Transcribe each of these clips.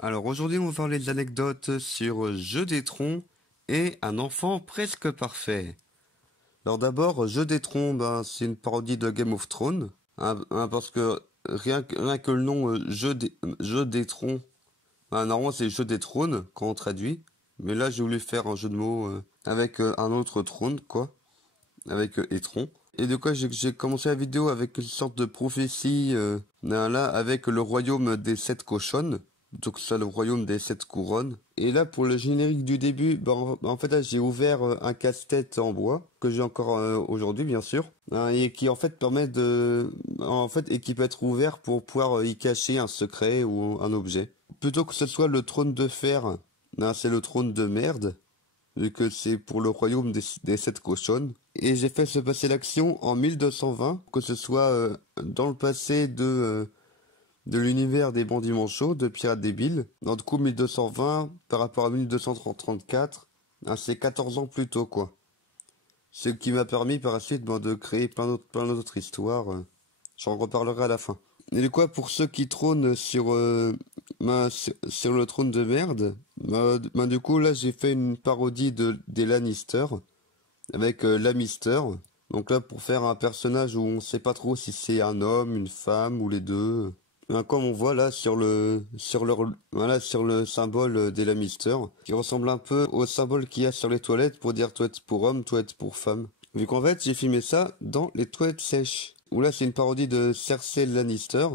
Alors aujourd'hui, on va parler de l'anecdote sur Jeu des Trons et un enfant presque parfait. Alors d'abord, Jeu des Trons, c'est une parodie de Game of Thrones, parce que rien que le nom Jeu des Trons, normalement c'est Jeu des Trônes quand on traduit, mais là j'ai voulu faire un jeu de mots avec un autre trône, quoi, avec Étron. Et de quoi j'ai commencé la vidéo avec une sorte de prophétie, là, avec le royaume des sept cochonnes. Donc ça, le royaume des sept couronnes. Et là, pour le générique du début, en fait, là, j'ai ouvert un casse-tête en bois, que j'ai encore aujourd'hui, bien sûr, hein, et qui, en fait, permet et qui peut être ouvert pour pouvoir y cacher un secret ou un objet. Plutôt que ce soit le trône de fer, hein, c'est le trône de merde, vu que c'est pour le royaume des sept cochonnes. Et j'ai fait se passer l'action en 1220, que ce soit dans le passé de l'univers des bandits manchots, de Pirates débiles. Dans du coup 1220 par rapport à 1234, hein, c'est 14 ans plus tôt, quoi. Ce qui m'a permis par la suite de créer plein d'autres histoires. J'en reparlerai à la fin. Et du coup, pour ceux qui trônent sur le trône de merde, du coup là j'ai fait une parodie des Lannister avec Lannister. Donc là pour faire un personnage où on sait pas trop si c'est un homme, une femme ou les deux. Comme on voit là sur le symbole des Lannister, qui ressemble un peu au symbole qu'il y a sur les toilettes pour dire toilette pour homme, toilette pour femme. Vu qu'en fait j'ai filmé ça dans les toilettes sèches. Où là c'est une parodie de Cersei Lannister,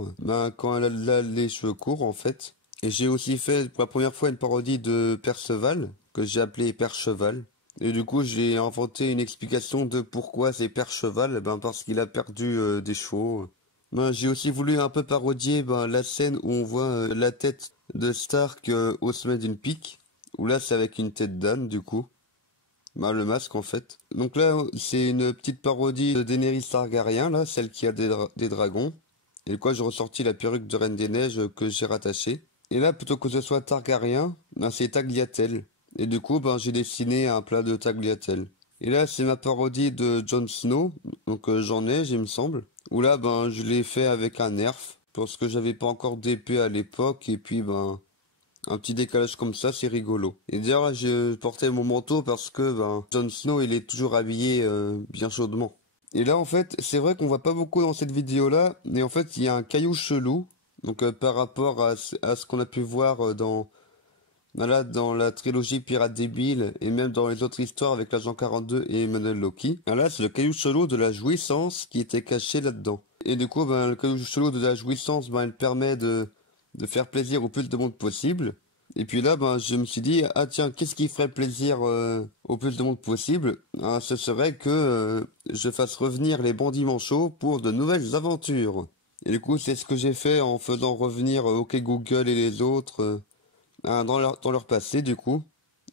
quand elle a les cheveux courts en fait. Et j'ai aussi fait pour la première fois une parodie de Perceval, que j'ai appelé Percheval. Et du coup j'ai inventé une explication de pourquoi c'est Percheval, parce qu'il a perdu des chevaux. J'ai aussi voulu un peu parodier la scène où on voit la tête de Stark au sommet d'une pique, où là c'est avec une tête d'âne du coup. Le masque en fait. Donc là c'est une petite parodie de Daenerys Targaryen, là, celle qui a des dragons. Et quoi j'ai ressorti la perruque de Reine des Neiges que j'ai rattachée. Et là plutôt que ce soit Targaryen, c'est Tagliatelle. Et du coup j'ai dessiné un plat de Tagliatelle. Et là c'est ma parodie de Jon Snow, donc j'en ai, il me semble. Où là je l'ai fait avec un nerf, parce que j'avais pas encore d'épée à l'époque, et puis un petit décalage comme ça, c'est rigolo. Et d'ailleurs là j'ai porté mon manteau parce que Jon Snow il est toujours habillé bien chaudement. Et là en fait c'est vrai qu'on voit pas beaucoup dans cette vidéo là, mais en fait il y a un caillou chelou, donc par rapport à ce qu'on a pu voir dans la trilogie Pirates débiles et même dans les autres histoires avec l'agent 42 et Emmanuel Loki. Là, c'est le caillou chelou de la jouissance qui était caché là-dedans. Et du coup, le caillou chelou de la jouissance, il permet de faire plaisir au plus de monde possible. Et puis là, je me suis dit, ah tiens, qu'est-ce qui ferait plaisir au plus de monde possible? Ce serait que je fasse revenir les bandits manchots pour de nouvelles aventures. Et du coup, c'est ce que j'ai fait en faisant revenir OK Google et les autres dans leur passé du coup.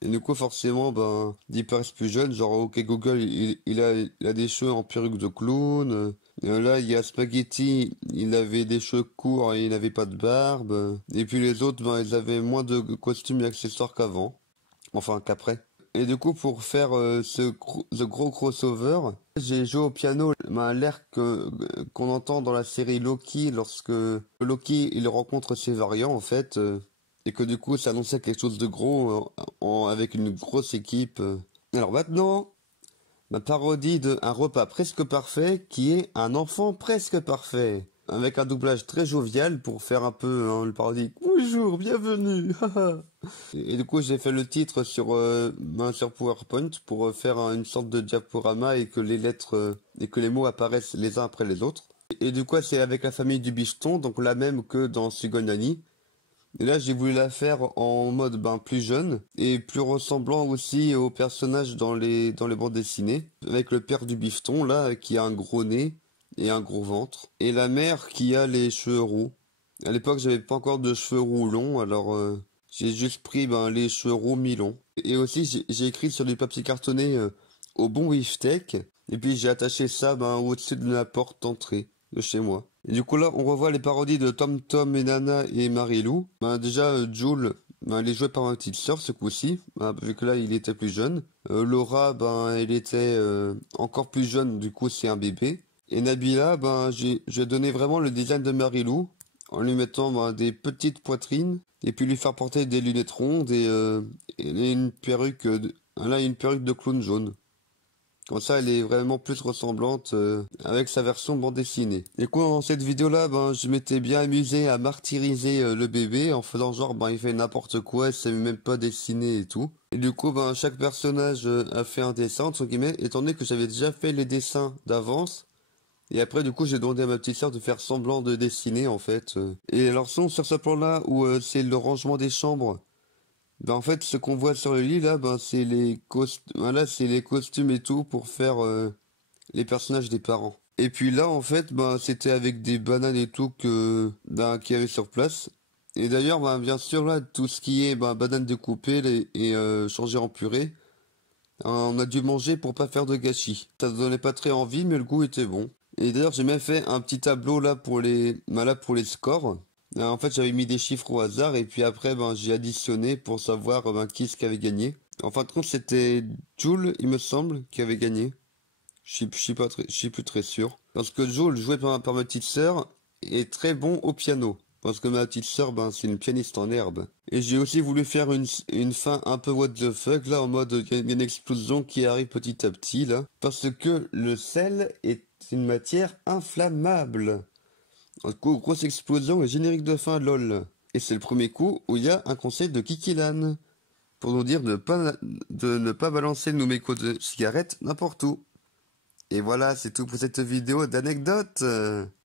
Et du coup forcément ils paraissent plus jeunes, genre OK Google il a des cheveux en perruque de clown. Là il y a Spaghetti, il avait des cheveux courts et il n'avait pas de barbe. Et puis les autres ils avaient moins de costumes et accessoires qu'avant. Enfin qu'après. Et du coup pour faire ce gros crossover, j'ai joué au piano l'air qu'on entend dans la série Loki lorsque Loki il rencontre ses variants en fait. Et que du coup ça annonçait quelque chose de gros avec une grosse équipe. Alors maintenant, ma parodie de Un repas presque parfait qui est Un enfant presque parfait. Avec un doublage très jovial pour faire un peu une parodie. Bonjour, bienvenue. Et du coup j'ai fait le titre sur PowerPoint pour faire une sorte de diaporama et que les lettres et que les mots apparaissent les uns après les autres. Et du coup c'est avec la famille du Bicheton, donc la même que dans Sugonani. Et là, j'ai voulu la faire en mode plus jeune et plus ressemblant aussi aux personnages dans les bandes dessinées, avec le père du bifton là qui a un gros nez et un gros ventre, et la mère qui a les cheveux roux. À l'époque, j'avais pas encore de cheveux roux longs, alors j'ai juste pris les cheveux roux mi-longs. Et aussi, j'ai écrit sur du papier cartonné au bon beefsteak, et puis j'ai attaché ça au-dessus de la porte d'entrée de chez moi. Et du coup là, on revoit les parodies de Tom Tom et Nana et Marilou. Déjà, Jules, il est joué par ma petite sœur ce coup-ci, vu que là, il était plus jeune. Laura, elle était encore plus jeune, du coup, c'est un bébé. Et Nabila, j'ai donné vraiment le design de Marilou en lui mettant des petites poitrines et puis lui faire porter des lunettes rondes et une perruque, là une perruque de clown jaune. Comme ça, elle est vraiment plus ressemblante avec sa version bande dessinée. Et quoi, dans cette vidéo-là, je m'étais bien amusé à martyriser le bébé en faisant genre, il fait n'importe quoi, il savait même pas dessiner et tout. Et du coup, chaque personnage a fait un dessin, entre guillemets, étant donné que j'avais déjà fait les dessins d'avance. Et après, du coup, j'ai demandé à ma petite sœur de faire semblant de dessiner, en fait. Et alors, sur ce plan-là, où c'est le rangement des chambres, en fait, ce qu'on voit sur le lit, là, c'est les voilà, c'est les costumes et tout pour faire les personnages des parents. Et puis là, en fait, c'était avec des bananes et tout qu'il y avait sur place. Et d'ailleurs, bien sûr, là, tout ce qui est bananes découpées et changées en purée, on a dû manger pour pas faire de gâchis. Ça donnait pas très envie, mais le goût était bon. Et d'ailleurs, j'ai même fait un petit tableau là pour les scores. En fait, j'avais mis des chiffres au hasard et puis après, j'ai additionné pour savoir qui est-ce qui avait gagné. En fin de compte, c'était Jules, il me semble, qui avait gagné. Je suis plus très sûr. Parce que Jules, joué par ma petite sœur, est très bon au piano. Parce que ma petite sœur, c'est une pianiste en herbe. Et j'ai aussi voulu faire une fin un peu what the fuck, là, en mode, il y a une explosion qui arrive petit à petit, là. Parce que le sel est une matière inflammable. Du coup, grosse explosion et générique de fin, lol. Et c'est le premier coup où il y a un conseil de Kikilan. Pour nous dire de ne pas balancer nos mécos de cigarettes n'importe où. Et voilà, c'est tout pour cette vidéo d'anecdotes.